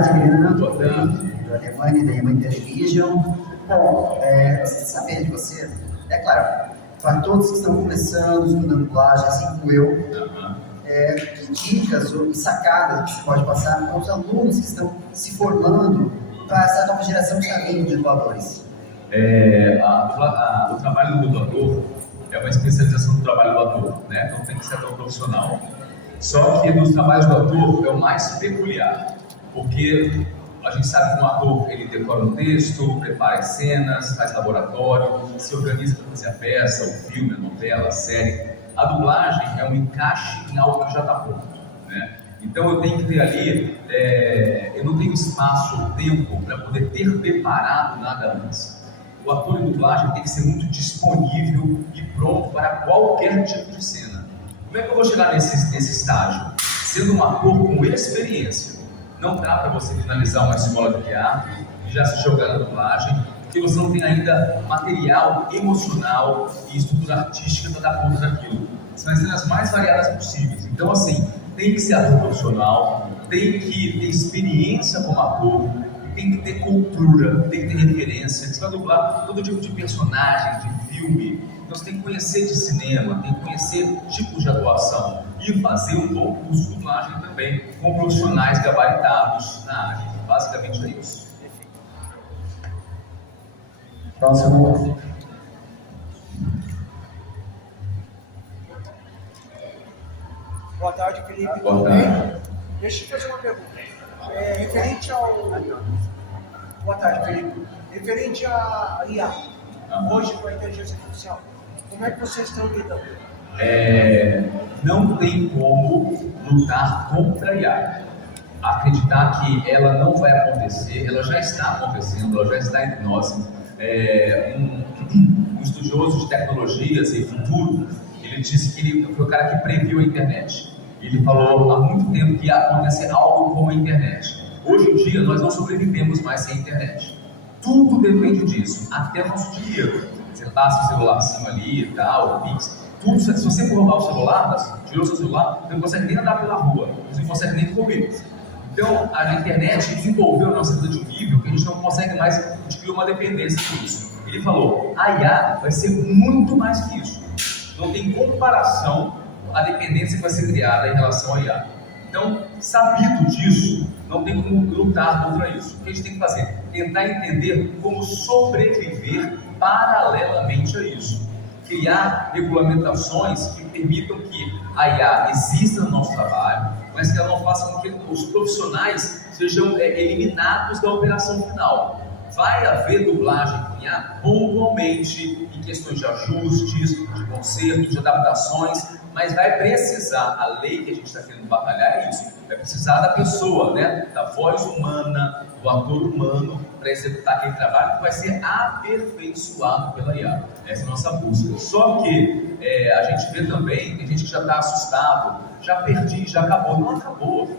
tarde, Leandro. Boa tarde. Do Alemania, da Yamaha Television. Bom, gostaria de saber de você, é claro, para todos que estão começando, estudando dublagem, assim como eu, que dicas ou sacadas que você pode passar para os alunos que estão se formando para essa nova geração que está vindo de dubladores? O trabalho do dublador é uma especialização do trabalho do ator, né? Não tem que ser ator profissional. Só que nos trabalhos do ator é o mais peculiar, porque a gente sabe que um ator ele decora um texto, prepara as cenas, faz laboratório, se organiza para fazer a peça, o filme, a novela, a série. A dublagem é um encaixe em algo que já está pronto, né? Então eu tenho que ter ali, eu não tenho espaço ou tempo para poder ter preparado nada antes. O ator em dublagem tem que ser muito disponível e pronto para qualquer tipo de cena. Como é que eu vou chegar nesse estágio? Sendo um ator com experiência. Não dá para você finalizar uma escola de teatro e já se jogar na dublagem, porque você não tem ainda material emocional e estrutura artística para dar conta daquilo. São as cenas mais variadas possíveis. Então, assim, tem que ser ator profissional, tem que ter experiência como ator, tem que ter cultura, tem que ter referência. Você vai dublar todo tipo de personagem, de filme. Então você tem que conhecer de cinema, tem que conhecer tipos de atuação e fazer um bom curso de dublagem também, com profissionais gabaritados na área. Basicamente é isso. Próximo. Boa tarde, Felipe. Boa tarde. Deixa eu te fazer uma pergunta. Referente ao... Boa tarde, Felipe. Referente à IA, hoje com a inteligência artificial, como é que vocês estão lidando? Não tem como lutar contra a IA. Acreditar que ela não vai acontecer, ela já está acontecendo, ela já está entre nós. Um estudioso de tecnologias e futuro, ele disse que ele foi o cara que previu a internet. Ele falou há muito tempo que ia acontecer algo com a internet. Hoje em dia, nós não sobrevivemos mais sem a internet. Tudo depende disso, até o nosso dinheiro. Você passa o celularzinho ali e tal, o Pix, tudo. Se você for roubar o celular, tirou o seu celular, você não consegue nem andar pela rua, você não consegue nem comer. Então, a internet desenvolveu a nossa vida de um nível que a gente não consegue mais, a gente criou uma dependência disso. Ele falou, a IA vai ser muito mais que isso. Não tem comparação a dependência que vai ser criada em relação à IA. Então, sabido disso, não tem como lutar contra isso. O que a gente tem que fazer? Tentar entender como sobreviver paralelamente a isso. Criar regulamentações que permitam que a IA exista no nosso trabalho, mas que ela não faça com que os profissionais sejam eliminados da operação final. Vai haver dublagem com IA pontualmente, em questões de ajustes, de consertos, de adaptações, mas vai precisar, a lei que a gente está querendo batalhar é isso, vai precisar da pessoa, né? Da voz humana, do ator humano, para executar aquele trabalho que vai ser aperfeiçoado pela IA. Essa é a nossa busca. Só que a gente vê também, tem gente que já está assustado, já perdi, já acabou. Não acabou.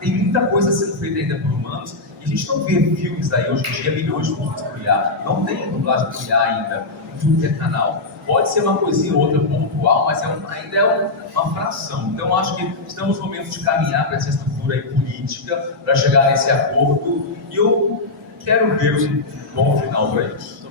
Tem muita coisa sendo feita ainda por humanos, e a gente não vê filmes aí hoje em dia, milhões de filmes por IA. Não tem dublagem por IA ainda, em tudo que é canal. Pode ser uma coisinha ou outra pontual, mas ainda é uma fração. Então, acho que estamos no momento de caminhar para essa estrutura aí política, para chegar nesse acordo, e eu quero ver um bom final para isso.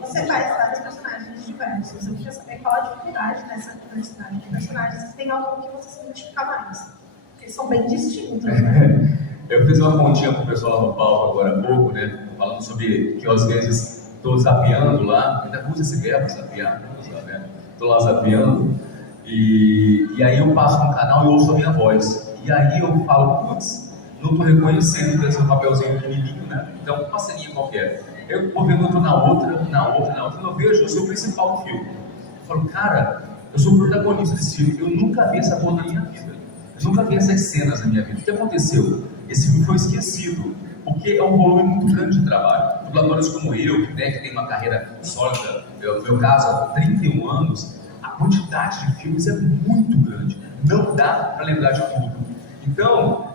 Você faz vários personagens diversos. Eu queria saber qual a dificuldade nessa diversidade de personagens. Tem algum que você se identifica mais? Porque eles são bem distintos, né? Eu fiz uma continha com o pessoal lá no palco agora há pouco, né? Falando sobre que eu às vezes estou zapeando lá, ainda usa esse verbo, zapear, estou lá zapeando, e aí eu passo no canal e ouço a minha voz. E aí eu falo, putz, não estou reconhecendo que esse é um papelzinho pequenininho, né? Então, uma ceninha qualquer. Eu vou vendo outro na outra, e eu vejo, eu sou o principal do filme. Eu falo, cara, eu sou o protagonista desse filme, eu nunca vi essa porra na minha vida. Eu nunca vi essas cenas na minha vida. O que aconteceu? Esse filme foi esquecido, porque é um volume muito grande de trabalho. Dubladores como eu, que tem uma carreira sólida, no meu caso, há 31 anos, a quantidade de filmes é muito grande. Não dá para lembrar de tudo. Então,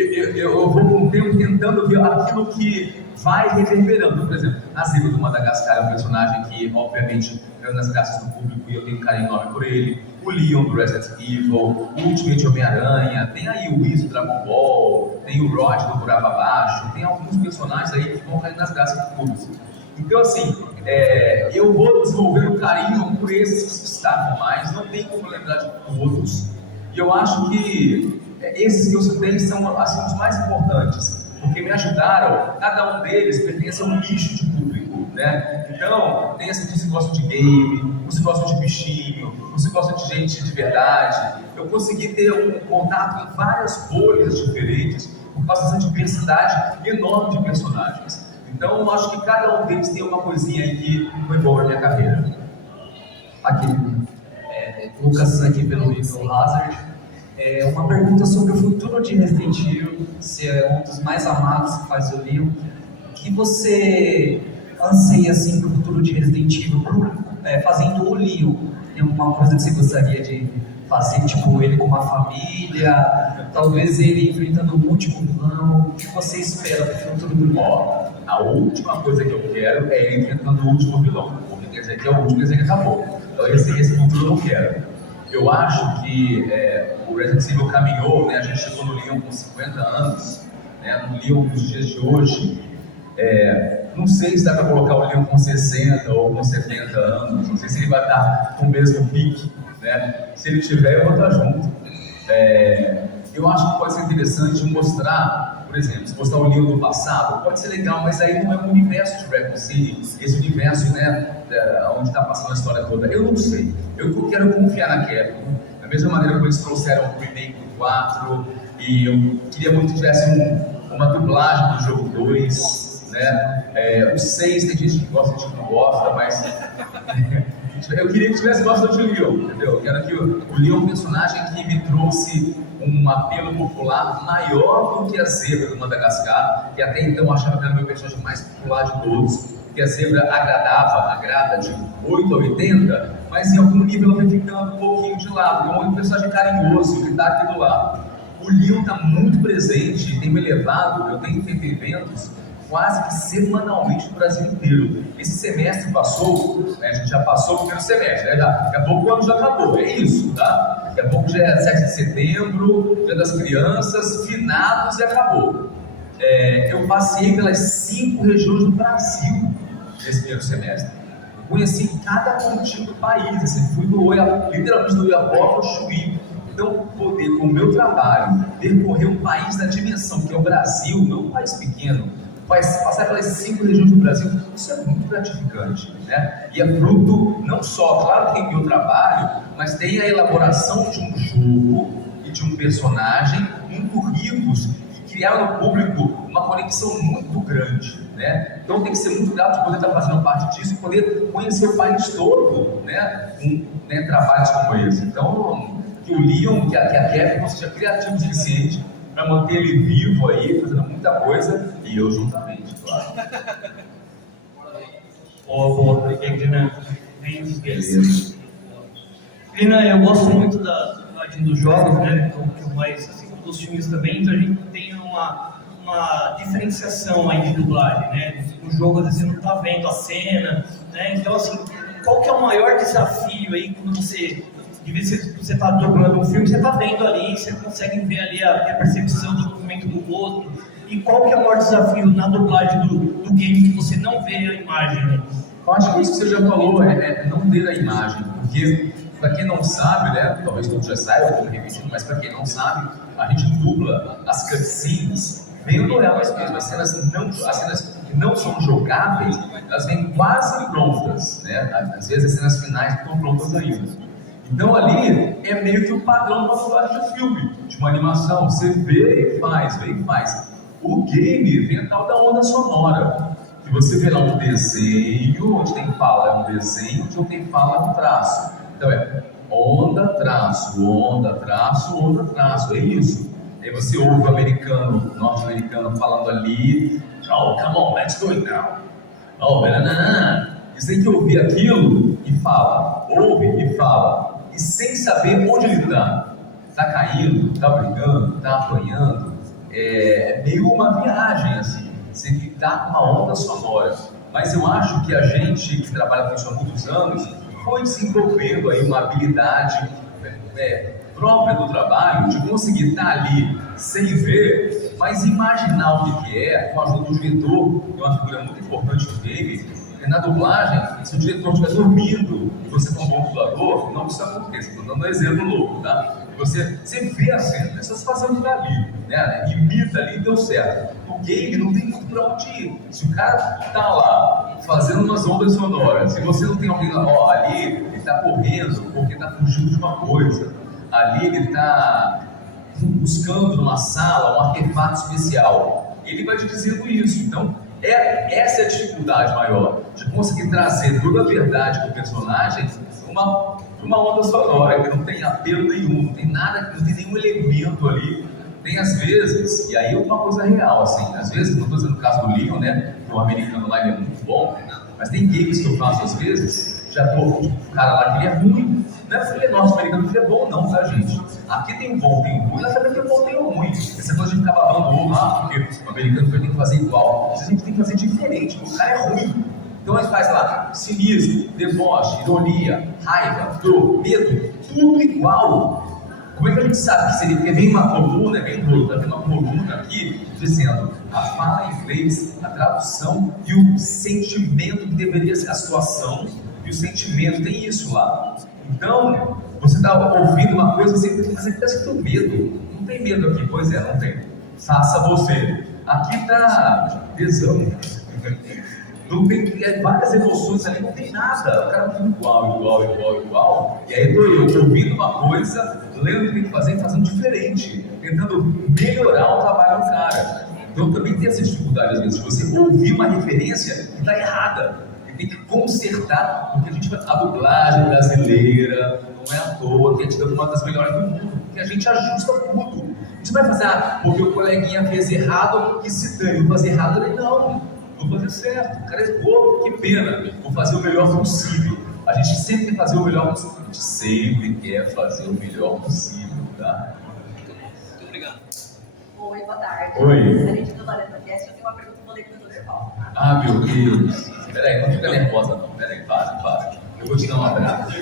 eu vou com o tempo tentando ver aquilo que vai reverberando. Por exemplo, a Zebra do Madagascar é um personagem que, obviamente, caiu nas graças do público e eu tenho um carinho enorme por ele. O Leon do Resident Evil, o Ultimate Homem-Aranha, tem aí o Whis do Dragon Ball, tem o Rod do Por Água Abaixo, tem alguns personagens aí que vão cair nas graças do público. Então, assim, eu vou desenvolver um carinho por esses que se destacam mais, não tem como lembrar de todos. E eu acho que esses que eu citei são assim, os mais importantes, porque me ajudaram, cada um deles pertence a um nicho de público, né? Então, tem assim, os que gostam de game, os que gostam de bichinho, os que gostam de gente de verdade. Eu consegui ter um contato em várias bolhas diferentes, por causa dessa diversidade enorme de personagens. Então, eu acho que cada um deles tem uma coisinha aí que foi boa na minha carreira. Aqui, Lucas aqui pelo Evil Hazard. Uma pergunta sobre o futuro de Resident Evil, se é um dos mais amados que faz o Leon. O que você anseia assim, para o futuro de Resident Evil, fazendo o Leon? Tem alguma coisa que você gostaria de fazer, tipo ele com uma família, talvez ele enfrentando um último vilão? O que você espera para o futuro do Leon? A última coisa que eu quero é ele enfrentando o último vilão, porque quer dizer que é o último, quer dizer que acabou. Então esse futuro eu não quero. Eu acho que o Resident Evil caminhou, né? A gente chegou no Leon com 50 anos, né? No Leon dos dias de hoje. Não sei se dá para colocar o Leon com 60 ou com 70 anos, não sei se ele vai estar com o mesmo pique, né? Se ele tiver, eu vou estar junto. Eu acho que pode ser interessante mostrar, por exemplo, se mostrar o Leon do passado, pode ser legal, mas aí não é um universo de Raccoon City, esse universo, né, onde está passando a história toda. Eu não sei. Eu quero confiar na Capcom, da mesma maneira que eles trouxeram o remake do 4, e eu queria muito que tivesse uma dublagem do jogo 2, né? O 6 tem gente que gosta, gente que não gosta, mas eu queria que tivesse gostado de Leon, entendeu? Eu quero que o Leon é um personagem que me trouxe um apelo popular maior do que a Zebra do Madagascar, que até então eu achava que era o meu personagem mais popular de todos, que a Zebra agrada de 8 a 80, mas em algum nível ela vai ficando um pouquinho de lado, é um personagem carinhoso que está aqui do lado. O Leon está muito presente, tem me levado, eu tenho feito eventos quase que semanalmente no Brasil inteiro. Esse semestre passou, né, a gente já passou o primeiro semestre, né, daqui a pouco o ano já acabou, é isso, tá? Daqui a pouco já é 7 de setembro, Dia das Crianças, finados e acabou. Eu passei pelas 5 regiões do Brasil nesse primeiro semestre. Eu conheci cada pontinho do país, assim, fui literalmente do Oiapoque ao Chuí. Então, poder, com o meu trabalho, percorrer um país da dimensão que é o Brasil, não um país pequeno, passar pelas 5 regiões do Brasil, isso é muito gratificante, né? E é fruto, não só, claro que tem o meu trabalho, mas tem a elaboração de um jogo e de um personagem muito ricos, que criaram no público uma conexão muito grande, né? Então tem que ser muito grato de poder estar fazendo parte disso e poder conhecer o país todo, né? Com trabalhos como esse. Então, que o Leon, que a Capcom seja criativo o suficiente para manter ele vivo aí, fazendo muita coisa, e eu juntamente, claro. Boa, Grina. Beleza. Grina, eu gosto muito da dublagem dos jogos, né? Então, que eu mais, assim, dos filmes também, então a gente tem uma diferenciação aí de dublagem, né? No jogo, às vezes, você não tá vendo a cena, né? Então, assim, qual que é o maior desafio aí quando você... De vez você está dublando um filme, você está vendo ali, você consegue ver ali a percepção do movimento do rosto. E qual que é o maior desafio na dublagem do game que você não vê a imagem? Né? Eu acho que isso que você já falou é não ver a imagem, porque para quem não sabe, né, talvez todos já saibam, mas para quem não sabe, a gente dubla as cutscenes vendo elas mesmo, as cenas que não são jogáveis, elas vêm quase prontas, né? Às vezes as cenas finais não estão prontas ainda. Então ali é meio que o padrão da dublagem de filme, de uma animação, você vê e faz. O game vem a tal da onda sonora, que você vê lá um desenho, onde tem fala é um desenho, onde não tem fala é um traço. Então onda, traço, onda, traço, onda, traço, é isso. Aí você ouve o americano, o norte-americano falando ali, oh, come on, let's do it now. Oh, banana. Você tem que ouvir aquilo e fala, ouve e fala. E sem saber onde ele está. Está caindo, está brigando, está apanhando. é meio uma viagem, assim, você lidar com uma onda sonora. Mas eu acho que a gente que trabalha com isso há muitos anos foi desenvolvendo aí uma habilidade própria do trabalho de conseguir estar ali sem ver, mas imaginar o que é, com a ajuda do diretor, que é uma figura muito importante do game. Na dublagem, se o diretor estiver dormindo e você for um bom dublador, não precisa acontecer, estou dando um exemplo louco, tá? Você vê a cena, você está fazendo por ali, né? Imita ali e deu certo. O game não tem muito para onde ir. Se o cara está lá fazendo umas ondas sonoras, se você não tem alguém lá, ali ele está correndo porque está fugindo de uma coisa, ali ele está buscando numa sala um artefato especial, ele vai te dizendo isso. Então, essa é a dificuldade maior, de conseguir trazer toda a verdade do personagem uma onda sonora, que não tem apelo nenhum, não tem nada, não tem nenhum elemento ali. Tem às vezes, e aí é uma coisa real, assim, às vezes, não estou dizendo o caso do Leon, né, que o americano lá ele é muito bom, mas tem games que eu faço às vezes, já tô com o cara lá que ele é ruim, não é porque ele é norte-americano que ele é bom não, tá gente? Aqui tem o bom, tem o ruim, mas também tem o bom, tem o ruim. Essa coisa de ficar babando o ovo, porque o americano tem que fazer igual, a gente tem que fazer diferente, porque o cara é ruim. Então a gente faz lá, cinismo, deboche, ironia, raiva, dor, medo, tudo igual. Como é que a gente sabe que seria? Porque vem uma coluna, vem uma coluna aqui dizendo a fala em inglês, a tradução e o sentimento que deveria ser a situação e o sentimento, tem isso lá. Então, você está ouvindo uma coisa assim, mas você está sentindo medo. Não tem medo aqui? Pois é, não tem. Faça você. Aqui está tesão. Não tem várias emoções ali, não tem nada. O cara tudo igual. E aí estou eu ouvindo uma coisa, lendo o que tem que fazer e fazendo diferente, tentando melhorar o trabalho do cara. Então também tem essa dificuldade às vezes, de você ouvir uma referência que está errada. E tem que consertar, porque a dublagem brasileira não é à toa que a gente é uma das melhores do mundo, porque a gente ajusta tudo. A gente vai fazer, porque o coleguinha fez errado e se dane, eu fazer errado, ele não. Vou fazer certo, o cara é bobo, que pena, vou fazer o melhor possível. A gente sempre quer fazer o melhor possível, a gente sempre quer fazer o melhor possível, tá? Muito obrigado. Oi, boa tarde. Oi. A gente do Lorena Cast, eu tenho uma pergunta que eu falei que eu tô nervosa. Ah, meu Deus. Peraí, não fica nervosa não, peraí, para. Eu vou te dar um abraço.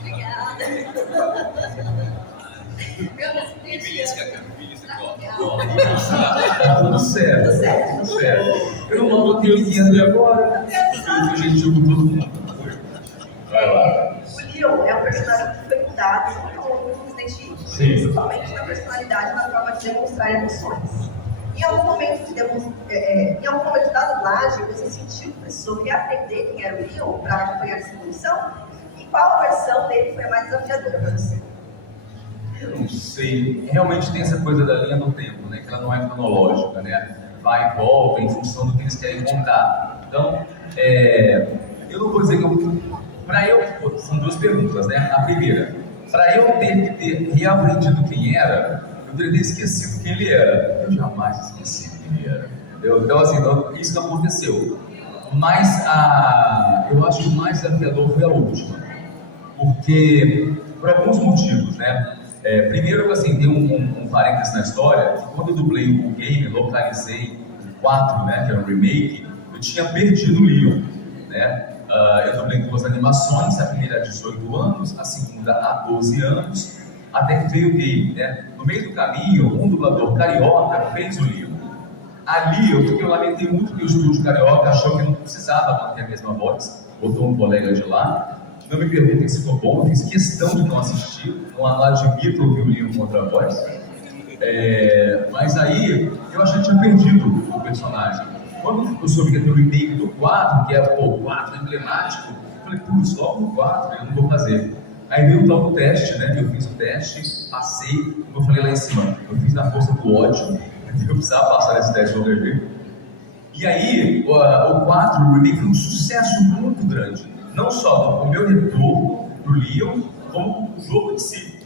Obrigada. Meu Deus, Tá tudo certo. Eu não vou ter que ir agora. Eu gentil com todo mundo. Vai lá. o Leon é um personagem que foi mudado ao longo do Resident Evil, principalmente na personalidade e na forma de demonstrar emoções. Em algum momento da dublagem, você sentiu que precisou reaprender quem era o Leon para acompanhar essa evolução? E qual a versão dele foi a mais desafiadora para você? Eu não sei, realmente tem essa coisa da linha do tempo, né? Que ela não é cronológica, né? Vai e volta em função do que eles querem contar. Então, eu não vou dizer que são duas perguntas, né? A primeira, para eu ter que ter reaprendido quem era, eu teria esquecido quem ele era. Eu jamais esqueci quem ele era. Entendeu? Então, assim, isso não aconteceu. Mas eu acho que o mais desafiador foi a última. Porque, por alguns motivos, né? Primeiro, assim, tem um parênteses na história, que quando eu dublei o game, localizei o 4, né, que era um remake, eu tinha perdido o Leon, né? Eu dublei 2 animações, a primeira há 18 anos, a segunda há 12 anos, até que veio o game, né? No meio do caminho, um dublador carioca fez o Leon. Ali, eu lamentei muito que o estúdio carioca achou que não precisava manter a mesma voz, botou um colega de lá. Não me perguntem se ficou bom, eu fiz questão de não assistir, não admito ouvir o Leon com outra voz. Mas aí, eu achei que tinha perdido o personagem. Quando eu soube que ia ter o remake do 4, que é o 4 emblemático, eu falei, putz, logo no 4, eu não vou fazer. Aí veio o tal do teste, né, que eu fiz o teste, passei, como eu falei lá em cima, eu fiz na força do ódio, eu precisava passar nesse teste de qualquer jeito. E aí, o 4, o remake, foi um sucesso muito grande. Não só o meu retorno pro Leon, como o jogo em si.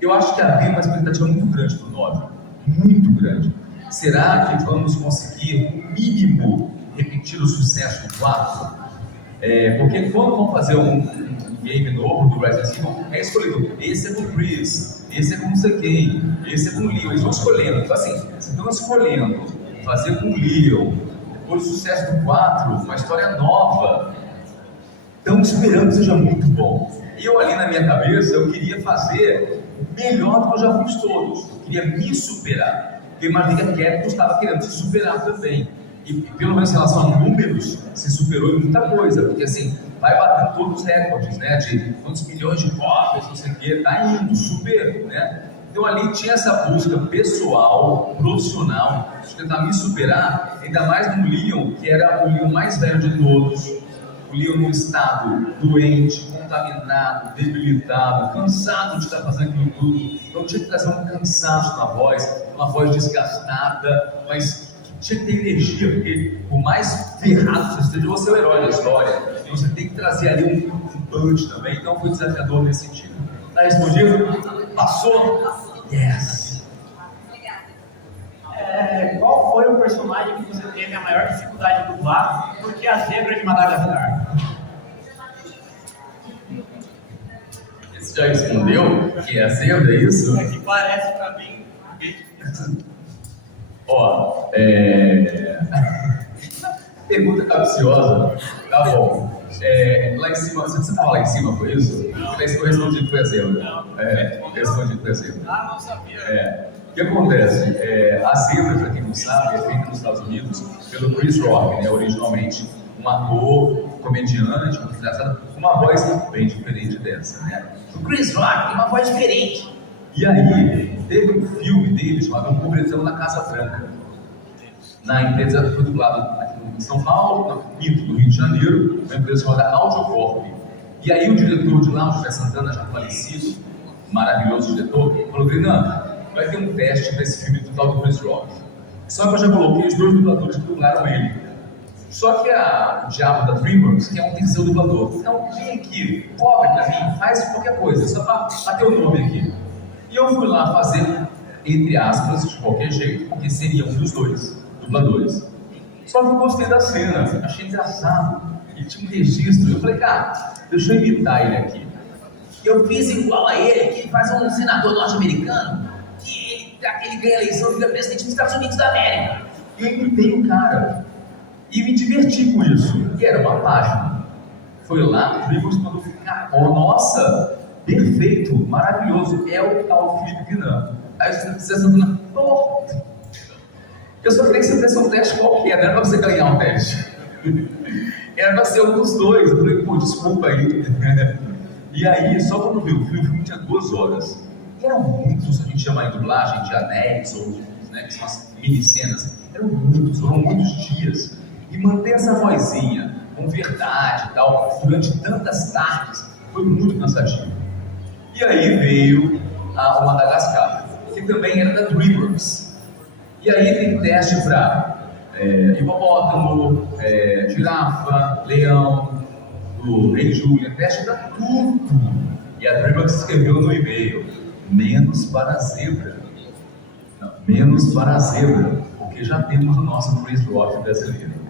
Eu acho que havia uma expectativa muito grande pro 9. Muito grande. Será que vamos conseguir, no mínimo, repetir o sucesso do 4? Porque quando vamos fazer um game novo do Resident Evil, é escolhido. Esse é pro Chris, esse é com não sei quem, esse é com o Leon. Eles vão escolhendo. Então, assim, vocês estão escolhendo fazer com o Leon, depois do sucesso do 4, uma história nova. Estão esperando que seja muito bom. E eu ali na minha cabeça, eu queria fazer melhor do que eu já fiz todos. Eu queria me superar. Porque eu imaginei que a Capcom estava querendo se superar também. E pelo menos em relação a números, se superou em muita coisa. Porque assim, vai batendo todos os recordes, né? De quantos milhões de cópias, não sei o quê. Tá indo, super, né? Então ali tinha essa busca pessoal, profissional, de tentar me superar. Ainda mais no Leon, que era o Leon mais velho de todos. O Leon num estado doente, contaminado, debilitado, cansado de estar fazendo aquilo tudo. Então tinha que trazer um cansaço na voz, uma voz desgastada, mas que tinha que ter energia, porque por mais ferrado que você esteja, você é o herói da história. Então você tem que trazer ali um punch também, então foi desafiador nesse sentido. Tá respondido? Passou? Yes! Qual foi o personagem que você teve a maior dificuldade de dublar? Porque a zebra de Madagascar. Você já respondeu que é a zebra, é isso? É que parece pra mim bem difícil. Ó, pergunta capciosa, tá bom. Lá em cima, você fala lá em cima, foi isso? Eu respondi que foi a zebra. Respondi que foi a zebra. Ah, não sabia. O que acontece? A zebra, para quem não sabe, é feita nos Estados Unidos pelo Chris Rock, né? Originalmente um ator, comediante, muito engraçado, com uma voz bem diferente dessa, né? O Chris Rock tem uma voz diferente. E aí, teve um filme dele chamado Um Pobretão na Casa Branca. Na empresa que foi dublado aqui em São Paulo, no Rio de Janeiro, uma empresa chamada Audiocorp. E aí o diretor de lá, o José Santana, já falecido, maravilhoso diretor, falou: Renan, vai ter um teste para esse filme do tal do Chris Rock. Só que eu já coloquei os 2 dubladores que dublaram ele. Só que o diabo da DreamWorks quer um terceiro dublador. Então, vem aqui, cobre pra mim, faz qualquer coisa, só para ter o nome aqui. E eu fui lá fazer, entre aspas, de qualquer jeito, porque seria um dos 2 dubladores. Só que eu gostei da cena, achei engraçado. E tinha um registro. Eu falei, cara, deixa eu imitar ele aqui. Eu fiz igual a ele, que faz um senador norte-americano, que ele ganha a eleição e fica presidente dos Estados Unidos da América. E eu imitei o cara. E me diverti com isso. E era uma página. Foi lá, vimos quando ficar. Oh, nossa, perfeito, maravilhoso. É o tal Felipe Pinan. Aí você está pô. Eu só queria que você fizesse um teste qualquer, não era para você ganhar um teste. Era para ser um dos 2. Eu falei, pô, desculpa aí. E aí, só quando eu vi o filme tinha 2 horas. E eram muitos, a gente chama em dublagem de anéis, ou né, que são as mini-cenas. Foram muitos dias. E manter essa vozinha com verdade e tal, durante tantas tardes, foi muito cansativo. E aí veio o Madagascar, que também era da DreamWorks. E aí tem teste para hipopótamo, girafa, leão, do Rei Júlia, teste para tudo. E a DreamWorks escreveu no e-mail, menos para a zebra. Não, menos para a zebra, porque já temos o nosso Chris Rock brasileiro.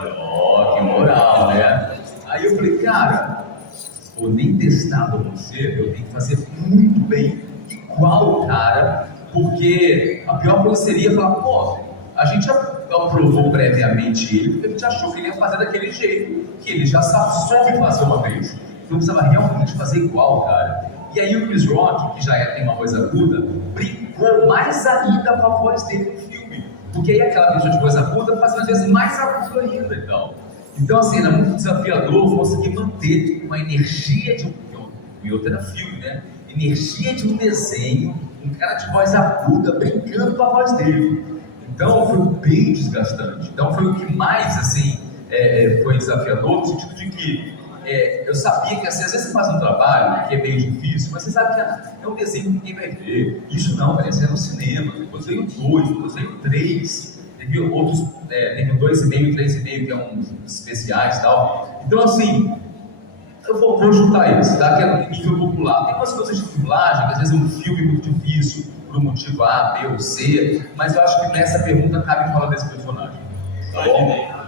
Oh, que moral, né? Aí eu falei, cara, vou nem testar pra você, eu tenho que fazer muito bem, igual o cara, porque a pior coisa seria falar, pô, a gente já aprovou previamente ele, porque a gente achou que ele ia fazer daquele jeito, que ele já soube fazer uma vez. Então precisava realmente fazer igual, cara. E aí o Chris Rock, que já tem uma voz aguda, brincou mais ainda com a voz dele no filme. Porque aí aquela pessoa de voz aguda fazia às vezes mais aguda ainda e tal. Então assim, era muito desafiador conseguir manter uma energia de e outro era filme, né? Energia de um desenho, um cara de voz aguda brincando com a voz dele. Então foi bem desgastante. Então foi o que mais assim foi desafiador, no sentido de que eu sabia que assim, às vezes você faz um trabalho que é meio difícil, mas você sabe que é um desenho que ninguém vai ver. Isso não, parece no cinema. Depois veio 2, depois veio 3. Teve outros, teve 2,5 e 3,5, que é uns especiais e tal. Então assim, eu vou juntar isso, tá? Que é nível popular. Tem umas coisas de dublagem, que às vezes é um filme muito difícil, por um motivo A, B ou C, mas eu acho que nessa pergunta cabe falar desse personagem. Tá bom?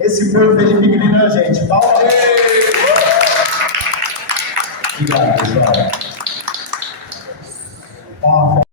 Esse foi o Felipe Pinan, gente. Palma. Obrigado, pessoal. Ó,